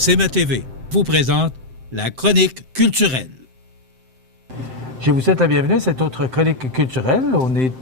CMA-TV vous présente la chronique culturelle. Je vous souhaite la bienvenue à cette autre chronique culturelle. On est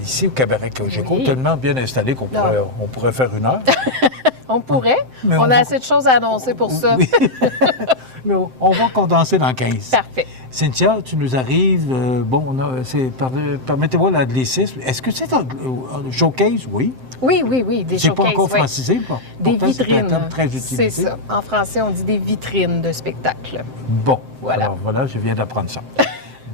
ici au Cabaret Cogeco, tellement bien installé qu'on pourrait faire une heure. On pourrait. Mais on a assez de choses à annoncer pour ça. Oui. Mais on va condenser dans 15. Parfait. Cynthia, tu nous arrives. Permettez-moi l'anglicisme. Est-ce que c'est un showcase? Oui. Oui, des showcases. C'est pas encore francisé. Des vitrines. C'est un terme très utilisé. C'est ça. En français, on dit des vitrines de spectacle. Bon. Voilà. Alors voilà, je viens d'apprendre ça.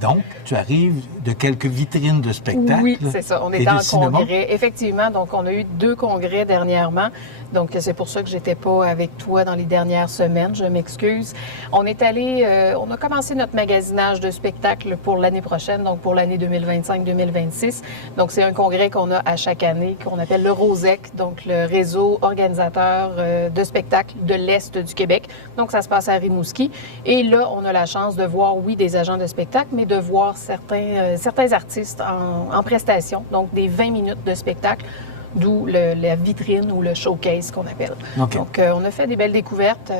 Donc, tu arrives de quelques vitrines de spectacles. Oui, c'est ça. On est en congrès. Effectivement, donc on a eu 2 congrès dernièrement. Donc, c'est pour ça que j'étais pas avec toi dans les dernières semaines. Je m'excuse. On est allé, on a commencé notre magasinage de spectacles pour l'année prochaine, donc pour l'année 2025-2026. Donc, c'est un congrès qu'on a à chaque année, qu'on appelle le ROSEC, donc le réseau organisateur de spectacles de l'Est du Québec. Donc, ça se passe à Rimouski. Et là, on a la chance de voir, oui, des agents de spectacle, mais de voir certains artistes en prestation, donc des 20 minutes de spectacle, d'où la vitrine ou le showcase qu'on appelle. Okay. Donc, on a fait des belles découvertes.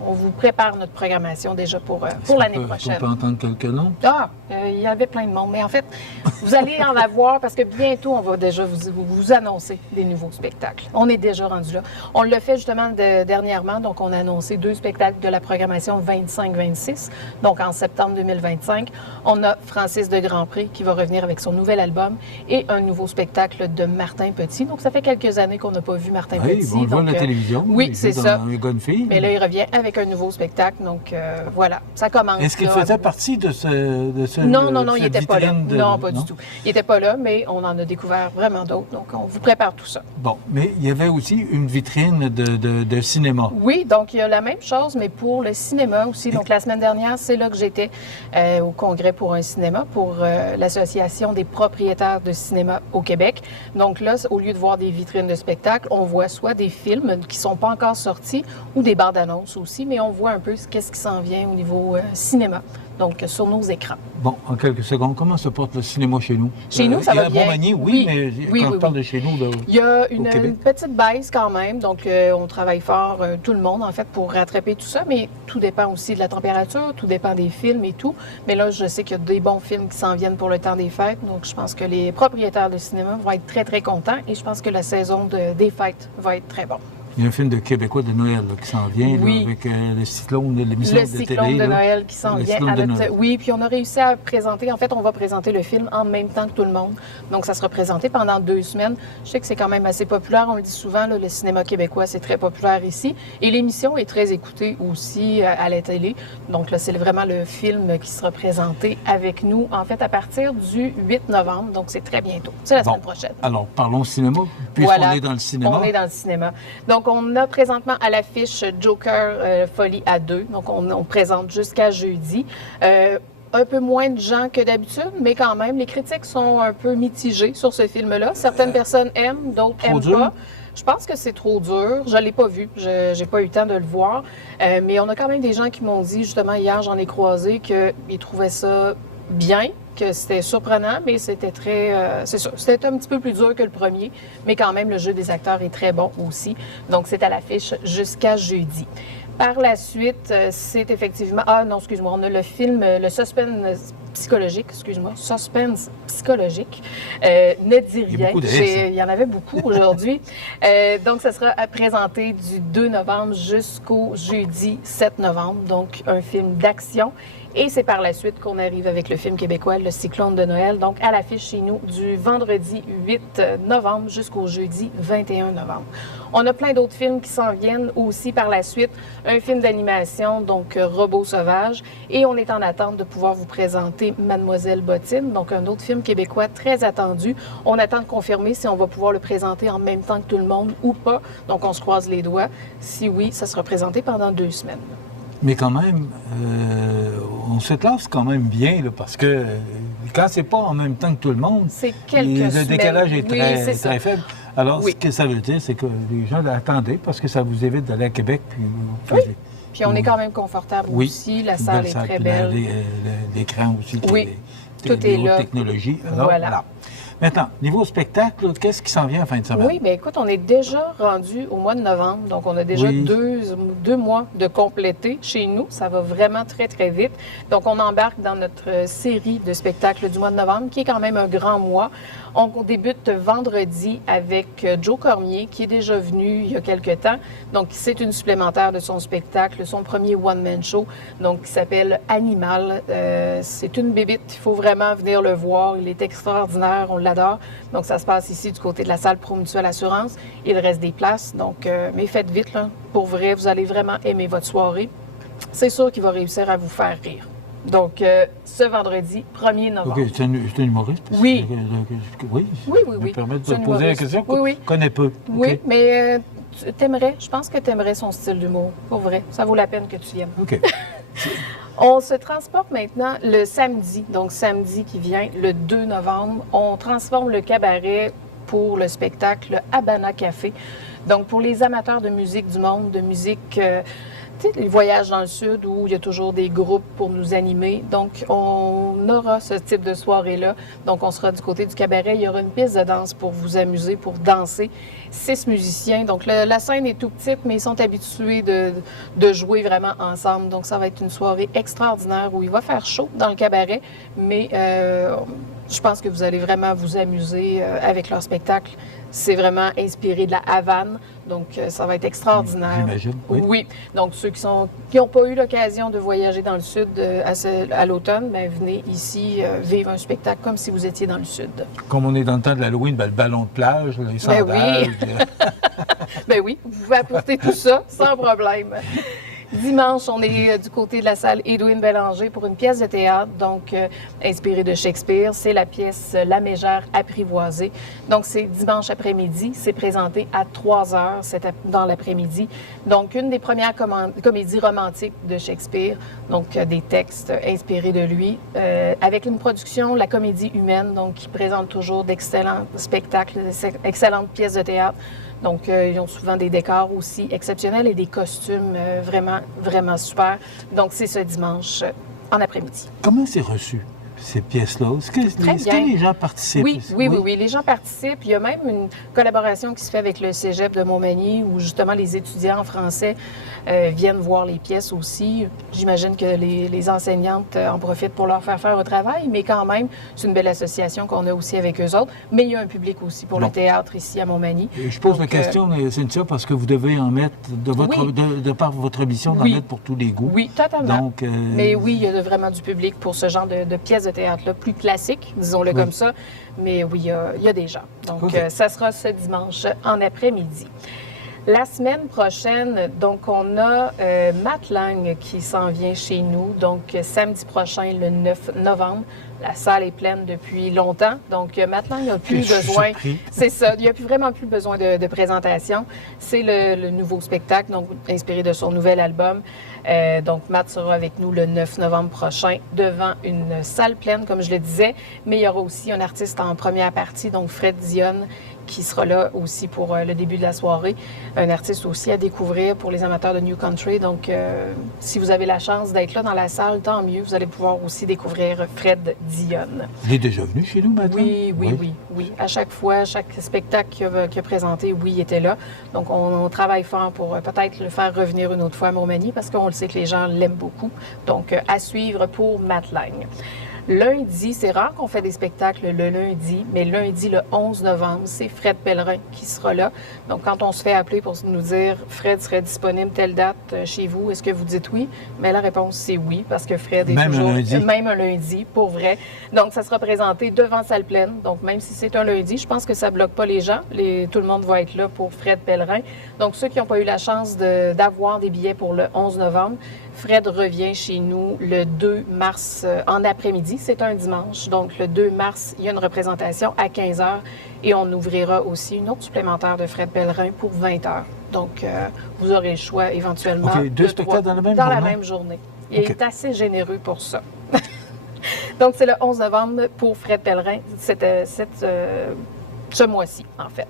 On vous prépare notre programmation déjà pour l'année prochaine. Est-ce qu'on peut entendre quelques noms? Il y avait plein de monde. Mais en fait, vous allez en avoir parce que bientôt, on va déjà vous annoncer des nouveaux spectacles. On est déjà rendu là. On l'a fait justement dernièrement. Donc, on a annoncé 2 spectacles de la programmation 25-26. Donc, en septembre 2025, on a Francis de Grandpré qui va revenir avec son nouvel album et un nouveau spectacle de Martin Petit. Donc, ça fait quelques années qu'on n'a pas vu Martin Petit. On le voit à la télévision. Oui, c'est ça. Mais là, il revient avec un nouveau spectacle. Donc, voilà, ça commence. Est-ce qu'il faisait partie de ce Non, il n'était pas là. Non, pas non? du tout. Il n'était pas là, mais on en a découvert vraiment d'autres. Donc, on vous prépare tout ça. Bon, mais il y avait aussi une vitrine de cinéma. Oui, donc il y a la même chose, mais pour le cinéma aussi. Donc, la semaine dernière, c'est là que j'étais au congrès pour un cinéma, pour l'Association des propriétaires de cinéma au Québec. Donc là, au lieu de voir des vitrines de spectacle, on voit soit des films qui ne sont pas encore sortis ou des bandes-annonces aussi, mais on voit un peu qu'est-ce qui s'en vient au niveau cinéma, donc sur nos écrans. Bon, en quelques secondes, comment se porte le cinéma chez nous? Chez nous, ça va bien. Il y a Montmagny, oui, mais quand on parle de chez nous, il y a une petite baisse quand même, donc on travaille fort, tout le monde, en fait, pour rattraper tout ça, mais tout dépend aussi de la température, tout dépend des films et tout. Mais là, je sais qu'il y a des bons films qui s'en viennent pour le temps des fêtes, donc je pense que les propriétaires de cinéma vont être très, très contents et je pense que la saison des fêtes va être très bonne. Il y a un film de Québécois de Noël là, qui s'en vient, là, avec le cyclone de l'émission de télé. Le cyclone de Noël qui s'en vient. Oui, puis on a réussi à présenter, en fait, on va présenter le film en même temps que tout le monde. Donc, ça sera présenté pendant 2 semaines. Je sais que c'est quand même assez populaire, on le dit souvent, là, le cinéma québécois, c'est très populaire ici. Et l'émission est très écoutée aussi à la télé. Donc, là, c'est vraiment le film qui sera présenté avec nous, en fait, à partir du 8 novembre. Donc, c'est très bientôt. C'est la semaine prochaine. Alors, parlons cinéma, puisqu'on est dans le cinéma. On est dans le cinéma. Donc, on a présentement à l'affiche Joker Folie à 2. Donc, on présente jusqu'à jeudi. Un peu moins de gens que d'habitude, mais quand même, les critiques sont un peu mitigées sur ce film-là. Certaines personnes aiment, d'autres n'aiment pas. Je pense que c'est trop dur. Je ne l'ai pas vu. Je n'ai pas eu le temps de le voir. Mais on a quand même des gens qui m'ont dit, justement, hier, j'en ai croisé, qu'ils trouvaient ça bien, que c'était surprenant, mais c'était c'est sûr, c'était un petit peu plus dur que le premier, mais quand même, le jeu des acteurs est très bon aussi. Donc, c'est à l'affiche jusqu'à jeudi. Par la suite, c'est effectivement... on a le film, le suspense psychologique, suspense psychologique, Ne dis rien. Il y en avait beaucoup aujourd'hui. Donc, ça sera présenté du 2 novembre jusqu'au jeudi 7 novembre, donc un film d'action. Et c'est par la suite qu'on arrive avec le film québécois, Le cyclone de Noël, donc à l'affiche chez nous du vendredi 8 novembre jusqu'au jeudi 21 novembre. On a plein d'autres films qui s'en viennent aussi par la suite. Un film d'animation, donc Robot sauvage. Et on est en attente de pouvoir vous présenter Mademoiselle Bottine, donc un autre film québécois très attendu. On attend de confirmer si on va pouvoir le présenter en même temps que tout le monde ou pas. Donc on se croise les doigts. Si oui, ça sera présenté pendant 2 semaines. Mais quand même, on se classe quand même bien, là, parce que quand c'est pas en même temps que tout le monde, le décalage est très faible. Alors, ce que ça veut dire, c'est que les gens l'attendent parce que ça vous évite d'aller à Québec. Puis, puis on est quand même confortable aussi. La salle est très belle. L'écran aussi. Oui, tout est là. Technologie. Alors, voilà. Maintenant, niveau spectacle, qu'est-ce qui s'en vient en fin de semaine? Oui, bien écoute, on est déjà rendu au mois de novembre, donc on a déjà deux mois de compléter chez nous. Ça va vraiment très, très vite. Donc, on embarque dans notre série de spectacles du mois de novembre, qui est quand même un grand mois. On débute vendredi avec Joe Cormier, qui est déjà venu il y a quelques temps. Donc, c'est une supplémentaire de son spectacle, son premier one-man show, donc qui s'appelle Animal. C'est une bébite, il faut vraiment venir le voir. Il est extraordinaire, on l'adore. Donc, ça se passe ici du côté de la salle Promutuelle Assurance. Il reste des places, donc, mais faites vite, là. Pour vrai, vous allez vraiment aimer votre soirée. C'est sûr qu'il va réussir à vous faire rire. Donc, ce vendredi, 1er novembre. OK, c'est un humoriste? Oui. Oui? Oui. Je me permets de te poser la question Oui. Je connais peu. Oui, Okay. mais t'aimerais, je pense que t'aimerais son style d'humour. Pour vrai, ça vaut la peine que tu viennes. OK. On se transporte maintenant le samedi, donc samedi qui vient, le 2 novembre. On transforme le cabaret pour le spectacle Habana Café. Donc, pour les amateurs de musique du monde, de musique... tu sais, les voyages dans le sud où il y a toujours des groupes pour nous animer. Donc, on aura ce type de soirée-là. Donc, on sera du côté du cabaret. Il y aura une piste de danse pour vous amuser, pour danser. 6 musiciens. Donc, la scène est tout petite, mais ils sont habitués de jouer vraiment ensemble. Donc, ça va être une soirée extraordinaire où il va faire chaud dans le cabaret, mais je pense que vous allez vraiment vous amuser avec leur spectacle. C'est vraiment inspiré de la Havane, donc ça va être extraordinaire. J'imagine, oui. Oui. Donc, ceux qui n'ont pas eu l'occasion de voyager dans le sud à l'automne, bien, venez ici vivre un spectacle comme si vous étiez dans le sud. Comme on est dans le temps de l'Halloween, ben, le ballon de plage, les sandales... Ben oui. Ben oui, vous pouvez apporter tout ça sans problème. Dimanche, on est du côté de la salle Édouine Bélanger pour une pièce de théâtre, donc inspirée de Shakespeare. C'est la pièce La Mégère apprivoisée. Donc, c'est dimanche après-midi. C'est présenté à 3 heures dans l'après-midi. Donc, une des premières comédies romantiques de Shakespeare, donc des textes inspirés de lui, avec une production, la Comédie humaine, donc qui présente toujours d'excellents spectacles, d'excellentes pièces de théâtre. Donc, ils ont souvent des décors aussi exceptionnels et des costumes vraiment, vraiment super. Donc, c'est ce dimanche en après-midi. Comment c'est reçu, ces pièces-là? Est-ce que les gens participent? Oui. Les gens participent. Il y a même une collaboration qui se fait avec le Cégep de Montmagny où, justement, les étudiants en français viennent voir les pièces aussi. J'imagine que les enseignantes en profitent pour leur faire un travail, mais quand même, c'est une belle association qu'on a aussi avec eux autres. Mais il y a un public aussi pour le théâtre ici à Montmagny. Et je pose la question, Cynthia, parce que vous devez en mettre, de par votre mission, d'en mettre pour tous les goûts. Oui, totalement. Donc, mais oui, il y a vraiment du public pour ce genre de pièces de théâtre-là, plus classiques, disons-le comme ça. Mais oui, il y a des gens. Donc, ça sera ce dimanche en après-midi. La semaine prochaine, donc, on a Matt Lang qui s'en vient chez nous. Donc, samedi prochain, le 9 novembre. La salle est pleine depuis longtemps. Donc, Matt Lang n'a plus besoin... C'est ça. Il n'y a vraiment plus besoin de présentation. C'est le nouveau spectacle, donc, inspiré de son nouvel album. Donc, Matt sera avec nous le 9 novembre prochain devant une salle pleine, comme je le disais. Mais il y aura aussi un artiste en première partie, donc Fred Dionne, qui sera là aussi pour le début de la soirée. Un artiste aussi à découvrir pour les amateurs de New Country. Donc, si vous avez la chance d'être là dans la salle, tant mieux. Vous allez pouvoir aussi découvrir Fred Dionne. Il est déjà venu chez nous maintenant? Oui. À chaque fois, chaque spectacle qu'il a présenté, il était là. Donc, on travaille fort pour peut-être le faire revenir une autre fois à Montmagny parce qu'on le sait que les gens l'aiment beaucoup. Donc, à suivre pour Matt Lang. Lundi, c'est rare qu'on fait des spectacles le lundi, mais lundi, le 11 novembre, c'est Fred Pellerin qui sera là. Donc, quand on se fait appeler pour nous dire « Fred serait disponible telle date chez vous », est-ce que vous dites oui? Mais la réponse, c'est oui, parce que Fred est toujours... Même un lundi, pour vrai. Donc, ça sera présenté devant salle pleine. Donc, même si c'est un lundi, je pense que ça ne bloque pas les gens. Tout le monde va être là pour Fred Pellerin. Donc, ceux qui n'ont pas eu la chance d'avoir des billets pour le 11 novembre, Fred revient chez nous le 2 mars en après-midi. C'est un dimanche. Donc, le 2 mars, il y a une représentation à 15 h et on ouvrira aussi une autre supplémentaire de Fred Pellerin pour 20 h. Donc, vous aurez le choix éventuellement. Deux spectacles dans la même journée? Dans la même journée. Il est assez généreux pour ça. Donc, c'est le 11 novembre pour Fred Pellerin, ce mois-ci, en fait.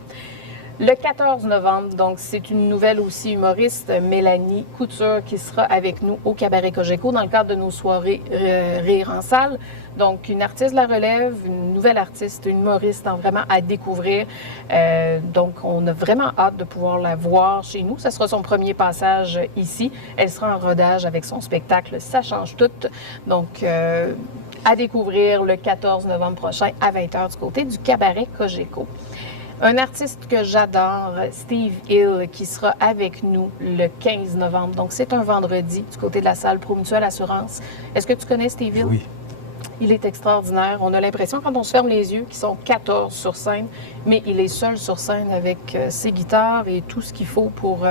Le 14 novembre, donc c'est une nouvelle aussi humoriste, Mélanie Couture, qui sera avec nous au Cabaret Cogeco dans le cadre de nos soirées Rire en salle. Donc, une artiste de la relève, une nouvelle artiste, une humoriste vraiment à découvrir. Donc, on a vraiment hâte de pouvoir la voir chez nous. Ce sera son premier passage ici. Elle sera en rodage avec son spectacle « Ça change tout ». Donc, à découvrir le 14 novembre prochain à 20h du côté du Cabaret Cogeco. Un artiste que j'adore, Steve Hill, qui sera avec nous le 15 novembre. Donc, c'est un vendredi du côté de la salle Promutuelle Assurance. Est-ce que tu connais Steve Hill? Oui. Il est extraordinaire. On a l'impression, quand on se ferme les yeux, qu'ils sont 14 sur scène, mais il est seul sur scène avec ses guitares et tout ce qu'il faut pour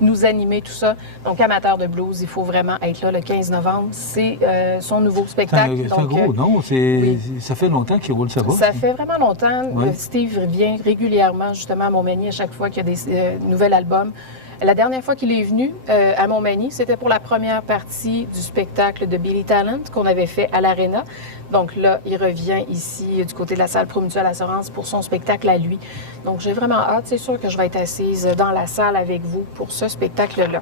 nous animer, tout ça. Donc, amateur de blues, il faut vraiment être là le 15 novembre. C'est son nouveau spectacle. C'est un gros nom. Oui. Ça fait longtemps qu'il roule ça va. Ça fait vraiment longtemps. Oui. Steve vient régulièrement, justement, à Montmagny à chaque fois qu'il y a des nouveaux albums. La dernière fois qu'il est venu à Montmagny, c'était pour la première partie du spectacle de Billy Talent qu'on avait fait à l'Arena. Donc là, il revient ici du côté de la salle Promutuelle Assurance pour son spectacle à lui. Donc j'ai vraiment hâte. C'est sûr que je vais être assise dans la salle avec vous pour ce spectacle-là.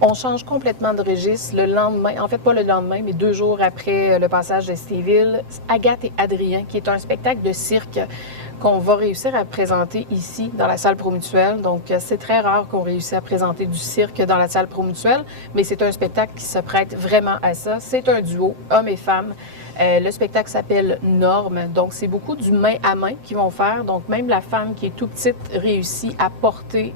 On change complètement de registre le lendemain, en fait pas le lendemain, mais 2 jours après le passage de Steve Hill, Agathe et Adrien, qui est un spectacle de cirque qu'on va réussir à présenter ici dans la salle Promutuelle. Donc, c'est très rare qu'on réussisse à présenter du cirque dans la salle Promutuelle, mais c'est un spectacle qui se prête vraiment à ça. C'est un duo, hommes et femmes. Le spectacle s'appelle Norme, donc c'est beaucoup du main à main qu'ils vont faire. Donc, même la femme qui est tout petite réussit à porter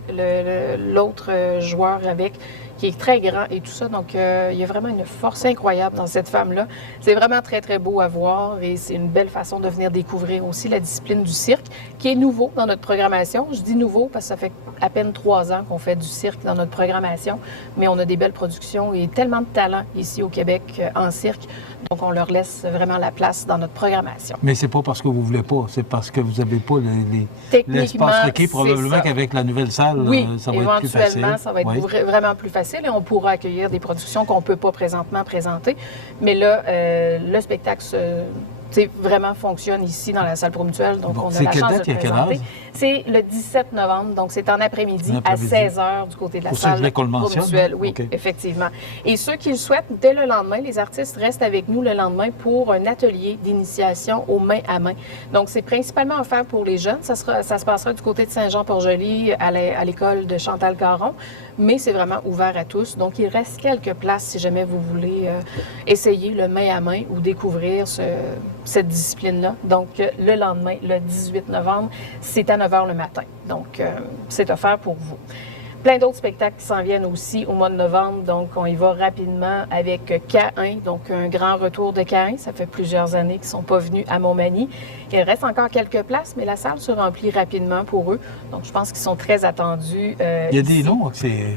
l'autre joueur avec, qui est très grand et tout ça. Donc, il y a vraiment une force incroyable dans cette femme-là. C'est vraiment très, très beau à voir et c'est une belle façon de venir découvrir aussi la discipline du cirque, qui est nouveau dans notre programmation. Je dis nouveau parce que ça fait à peine 3 ans qu'on fait du cirque dans notre programmation, mais on a des belles productions et tellement de talent ici au Québec en cirque. Donc, on leur laisse vraiment la place dans notre programmation. Mais c'est pas parce que vous voulez pas, c'est parce que vous n'avez pas l'espace requis. Probablement qu'avec la nouvelle salle, oui, ça va être plus facile. Éventuellement, ça va être vraiment plus facile et on pourra accueillir des productions qu'on ne peut pas présentement présenter. Mais là, le spectacle vraiment fonctionne ici dans la salle Promutuelle. Donc, on a la chance de le présenter. C'est le 17 novembre, donc c'est en après-midi à 16h du côté de la salle Promutuelle. Oui, okay. Effectivement. Et ceux qui le souhaitent, dès le lendemain, les artistes restent avec nous le lendemain pour un atelier d'initiation aux mains à main. Donc, c'est principalement offert pour les jeunes. Ça se passera du côté de Saint-Jean-Port-Joli à l'école de Chantal Caron, mais c'est vraiment ouvert à tous. Donc, il reste quelques places si jamais vous voulez essayer le main à main ou découvrir cette discipline-là. Donc, le lendemain, le 18 novembre, c'est à 9h le matin. Donc, c'est offert pour vous. Plein d'autres spectacles qui s'en viennent aussi au mois de novembre. Donc, on y va rapidement avec K1, donc un grand retour de K1. Ça fait plusieurs années qu'ils ne sont pas venus à Montmagny. Il reste encore quelques places, mais la salle se remplit rapidement pour eux. Donc, je pense qu'ils sont très attendus. Il y a des noms, c'est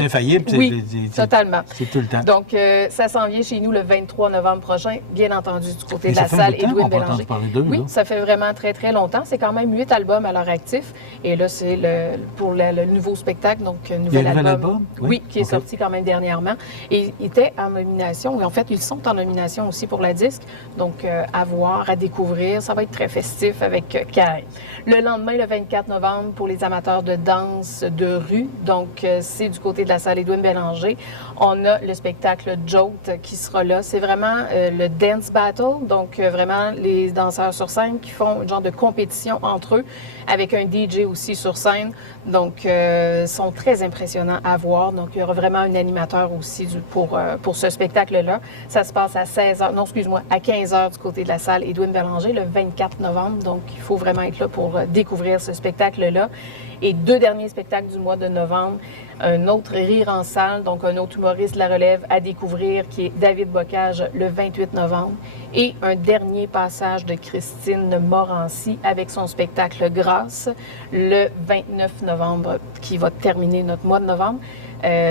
infaillible. Oui, totalement. C'est tout le temps. Donc, ça s'en vient chez nous le 23 novembre prochain, bien entendu, du côté de la salle Edwin Bélanger. Oui, ça fait vraiment très, très longtemps. C'est quand même 8 albums à leur actif. Et là, c'est pour le nouveau spectacle, donc un nouvel album. Oui, qui est sorti quand même dernièrement. Et il était en nomination. Et en fait, ils sont en nomination aussi pour la disque. Donc, à voir, à découvrir. Ça va être très festif avec Karen. Le lendemain, le 24 novembre, pour les amateurs de danse de rue. Donc, c'est du côté de la salle Edwin Bélanger. On a le spectacle Jolt qui sera là. C'est vraiment le dance battle, donc vraiment les danseurs sur scène qui font un genre de compétition entre eux, avec un DJ aussi sur scène. Donc, sont très impressionnants à voir. Donc, il y aura vraiment un animateur aussi pour ce spectacle-là. Ça se passe à 16h, non, excuse-moi, à 15h du côté de la salle Edwin Bélanger, le 24 novembre. Donc, il faut vraiment être là pour découvrir ce spectacle-là. Et 2 derniers spectacles du mois de novembre, un autre Rire en salle, donc un autre humoriste de la relève à découvrir qui est David Bocage le 28 novembre. Et un dernier passage de Christine Morancy avec son spectacle Grâce le 29 novembre qui va terminer notre mois de novembre.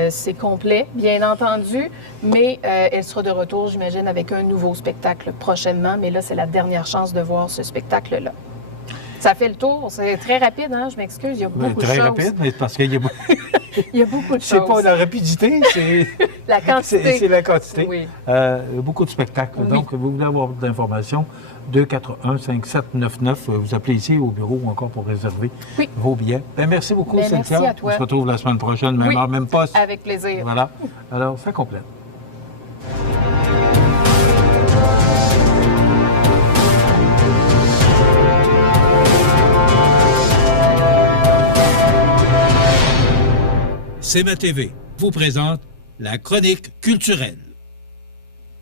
C'est complet, bien entendu, mais elle sera de retour, j'imagine, avec un nouveau spectacle prochainement. Mais là, c'est la dernière chance de voir ce spectacle-là. Ça fait le tour. C'est très rapide, hein? Je m'excuse. Il y a beaucoup de choses. Très rapide, mais parce qu'il y a Il y a beaucoup de choses. C'est pas la rapidité, c'est la quantité. C'est la quantité. Oui. Beaucoup de spectacles. Oui. Donc, vous voulez avoir d'informations, 241-5799. Vous appelez ici au bureau ou encore pour réserver vos billets. Bien, merci beaucoup, Cynthia. Merci à toi. On se retrouve la semaine prochaine, même heure, même poste. Avec plaisir. Voilà. Alors, ça complète. CMA TV vous présente la chronique culturelle.